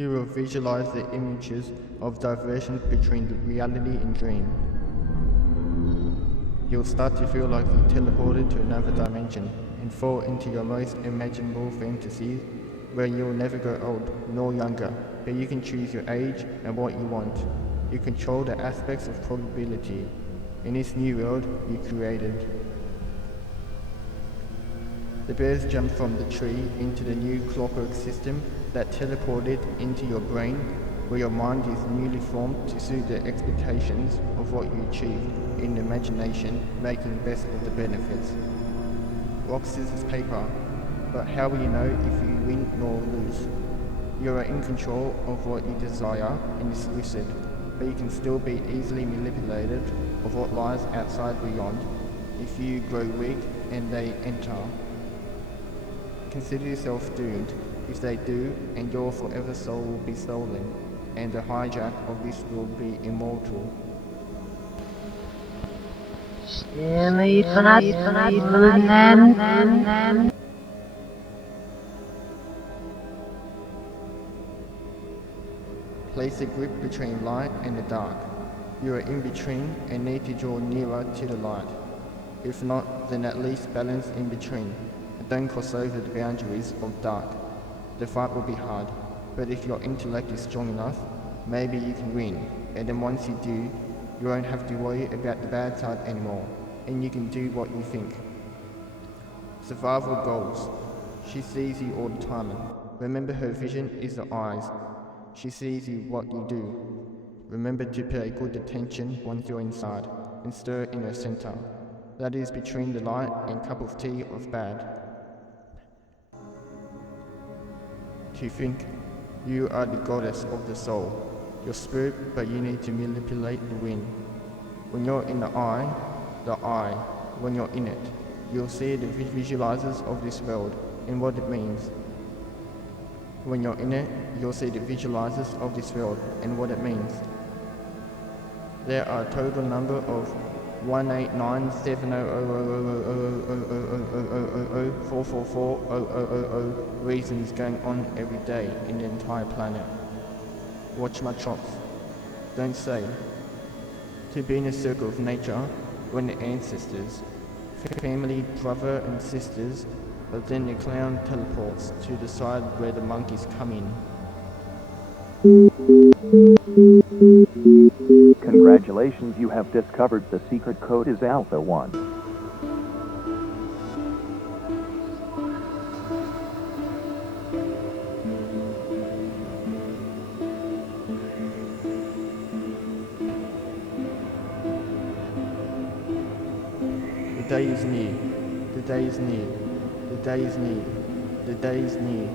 You will visualize the images of diversions between the reality and dream. You'll start to feel like you teleported to another dimension and fall into your most imaginable fantasies where you'll never grow old nor younger, but you can choose your age and what you want. You control the aspects of probability in this new world you created. The birds jumped from the tree into the new clockwork system that teleported into your brain, where your mind is newly formed to suit the expectations of what you achieve in imagination, making best of the benefits. Rock, scissors, paper. But how will you know if you win nor lose? You are in control of what you desire and is lucid, but you can still be easily manipulated of what lies outside beyond if you grow weak and they enter. Consider yourself doomed if they do, and your forever soul will be stolen, and the hijack of this will be immortal. Place a grip between light and the dark. You are in between and need to draw nearer to the light. If not, then at least balance in between. Don't cross over the boundaries of dark. The fight will be hard, but if your intellect is strong enough, maybe you can win. And then once you do, you won't have to worry about the bad side anymore, and you can do what you think. Survival goals. She sees you all the time. Remember, her vision is the eyes. She sees you what you do. Remember to pay good attention once you're inside, and stir in her center. That is between the light and cup of tea of bad. To think you are the goddess of the soul, your spirit, but you need to manipulate the wind. When you're in the eye, when you're in it, you'll see the visualizers of this world and what it means. When you're in it, you'll see the visualizers of this world and what it means. There are a total number of 1897000000044440000 reasons going on every day in the entire planet. Watch my chops. Don't say. To be in a circle of nature when the ancestors, family, brother and sisters, but then the clown teleports to the side where the monkeys come in. Congratulations, you have discovered the secret code is Alpha 1. The day is near. The day is near. The day is near. The day is near.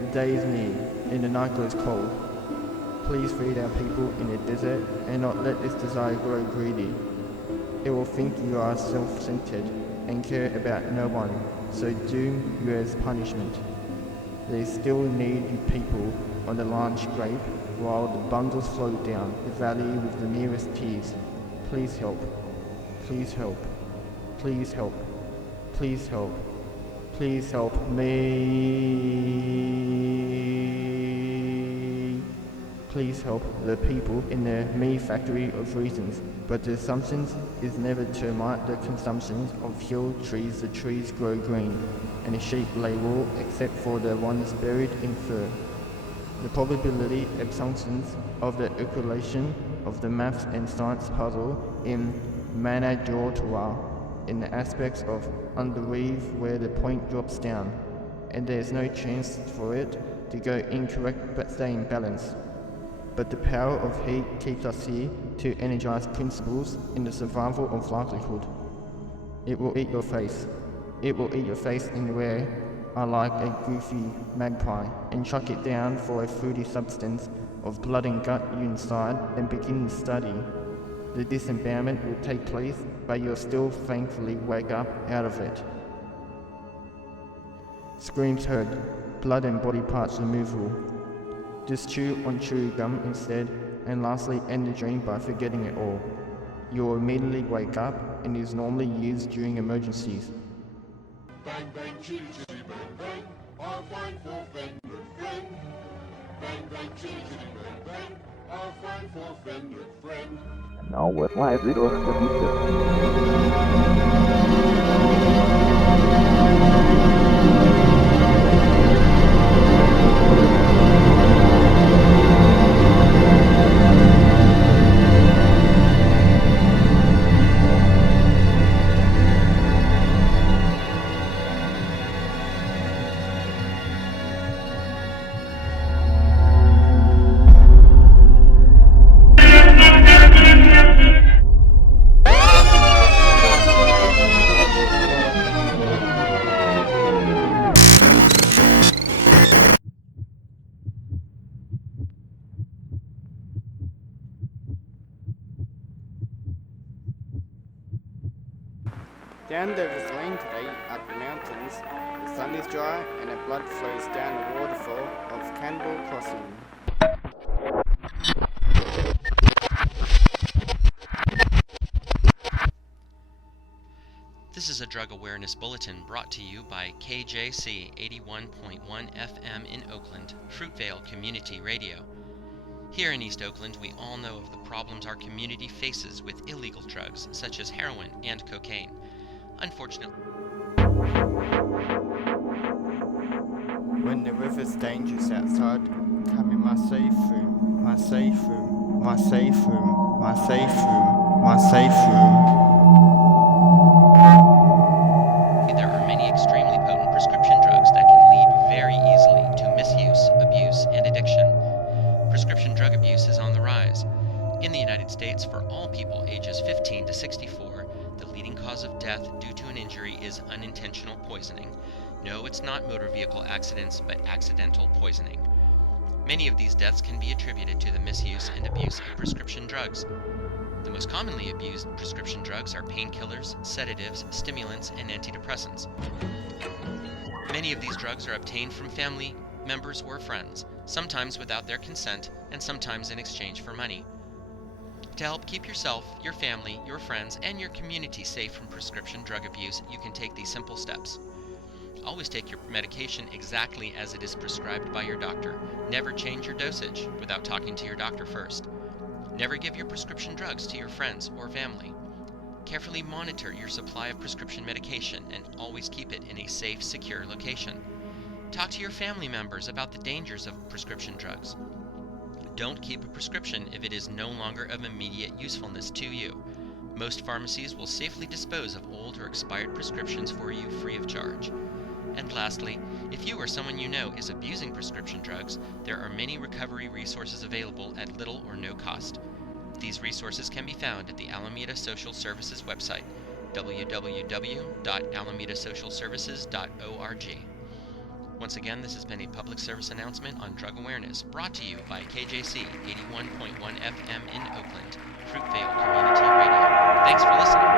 The day is near. And the night grows cold. Please feed our people in the desert and not let this desire grow greedy. It will think you are self-centered and care about no one, so doom you as punishment. They still need you people on the large grape while the bundles float down the valley with the nearest tears. Please help. Please help. Please help. Please help. Please help me. Please help the people in the me factory of reasons, but the assumptions is never termite the consumptions of hill trees. The trees grow green, and the sheep lay wool except for the ones buried in fur. The probability assumptions of the equation of the maths and science puzzle in Manajortua, in the aspects of underweave where the point drops down, and there's no chance for it to go incorrect but stay in balance. But the power of heat keeps us here to energize principles in the survival of livelihood. It will eat your face. It will eat your face in where I like a goofy magpie and chuck it down for a fruity substance of blood and gut you inside, then begin the study. The disembowelment will take place, but you'll still thankfully wake up out of it. Screams heard, blood and body parts removal. Just chew on chew gum instead, and lastly end the dream by forgetting it all. You will immediately wake up and is normally used during emergencies. Bang bang chitty chitty bang bang, our fine four-fingered friend. Bang bang. And now with live video review. Down Dover's Lane today, up the mountains, the sun is dry and the blood flows down the waterfall of Cannibal Crossing. This is a drug awareness bulletin brought to you by KJC 81.1 FM in Oakland, Fruitvale Community Radio. Here in East Oakland, we all know of the problems our community faces with illegal drugs such as heroin and cocaine. Unfortunately, When the river's dangerous outside, come in my safe room, my safe room, my safe room, my safe room, my safe room. there are many extremely potent prescription drugs that can lead very easily to misuse, abuse, and addiction. Prescription drug abuse is on the rise. In the United States, for all people ages 15 to 64, the leading cause of death due to an injury is unintentional poisoning. No, it's not motor vehicle accidents, but accidental poisoning. Many of these deaths can be attributed to the misuse and abuse of prescription drugs. The most commonly abused prescription drugs are painkillers, sedatives, stimulants, and antidepressants. Many of these drugs are obtained from family members or friends, sometimes without their consent, and sometimes in exchange for money. To help keep yourself, your family, your friends, and your community safe from prescription drug abuse, you can take these simple steps. Always take your medication exactly as it is prescribed by your doctor. Never change your dosage without talking to your doctor first. Never give your prescription drugs to your friends or family. Carefully monitor your supply of prescription medication and always keep it in a safe, secure location. Talk to your family members about the dangers of prescription drugs. Don't keep a prescription if it is no longer of immediate usefulness to you. Most pharmacies will safely dispose of old or expired prescriptions for you free of charge. And lastly, if you or someone you know is abusing prescription drugs, there are many recovery resources available at little or no cost. These resources can be found at the Alameda Social Services website, www.alamedasocialservices.org. Once again, this has been a public service announcement on drug awareness brought to you by KJC 81.1 FM in Oakland, Fruitvale Community Radio. Thanks for listening.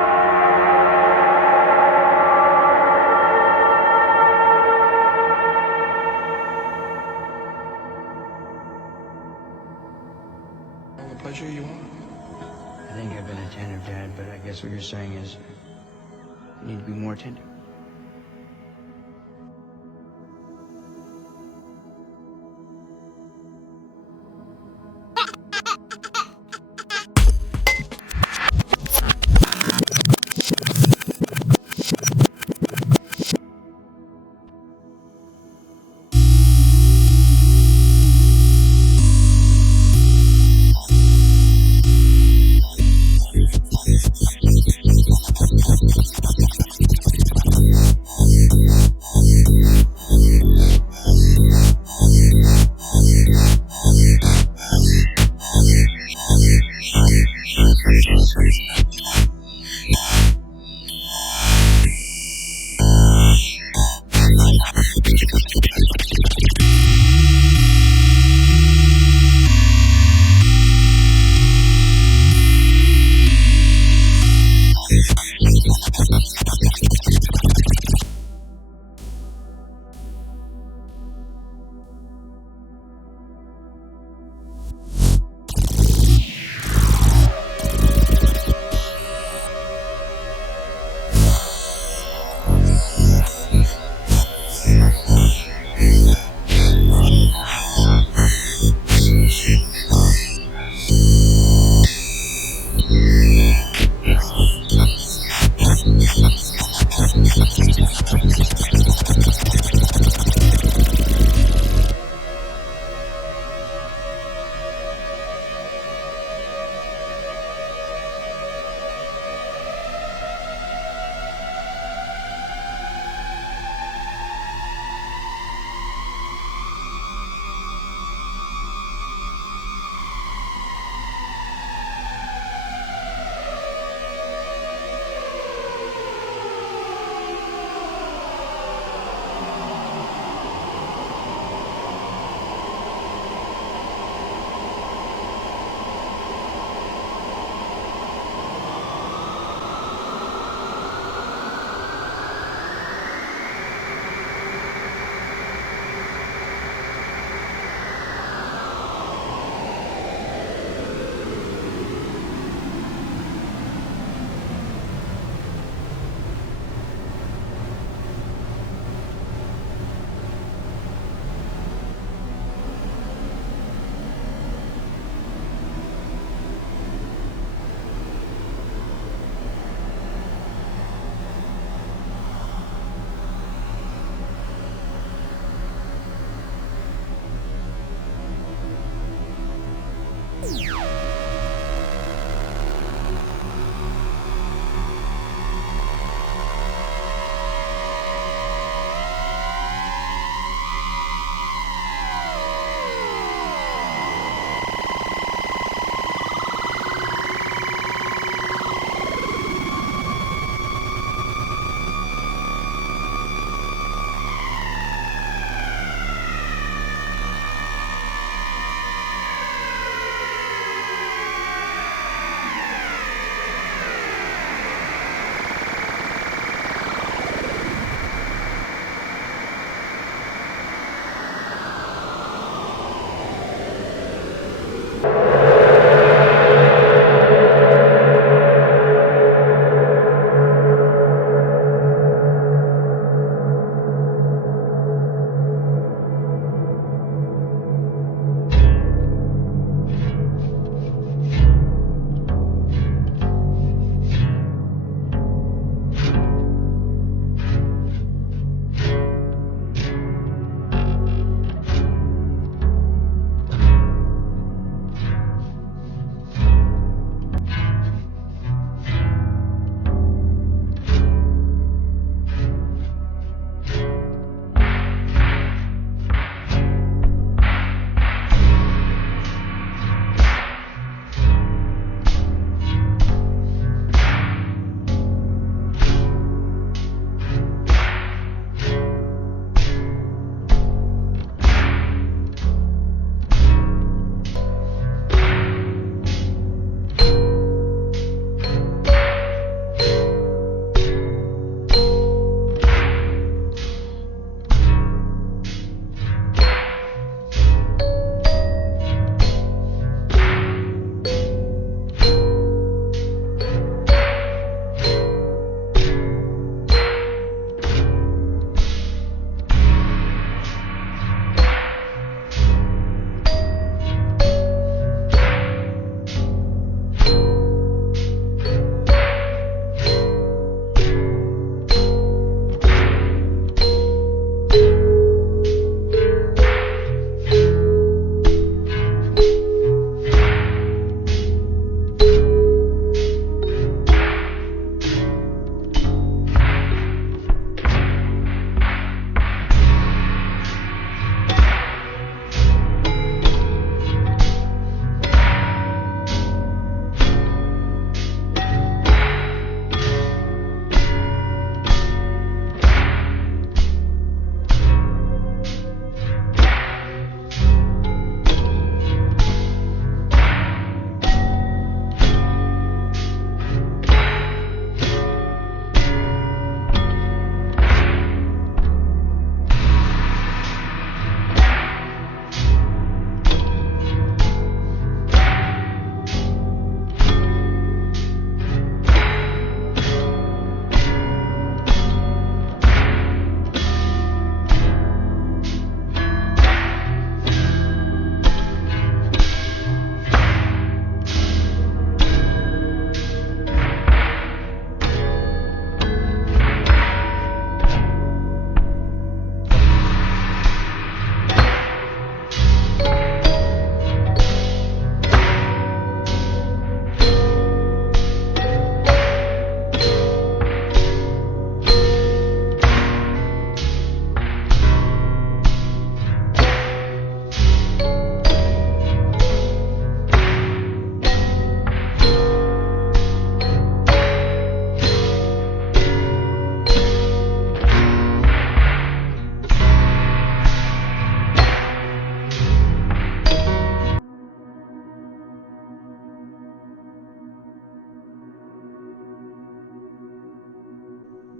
What pleasure you want? I think I've been attentive, Dad, but I guess what you're saying is you need to be more attentive.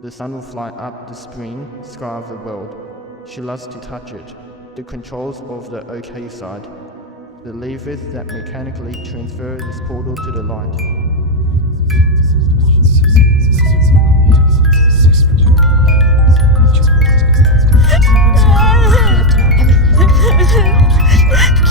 The sun will fly up the spring sky of the world. She loves to touch it. The controls of the OK side. The levers that mechanically transfer this portal to the light. Everything.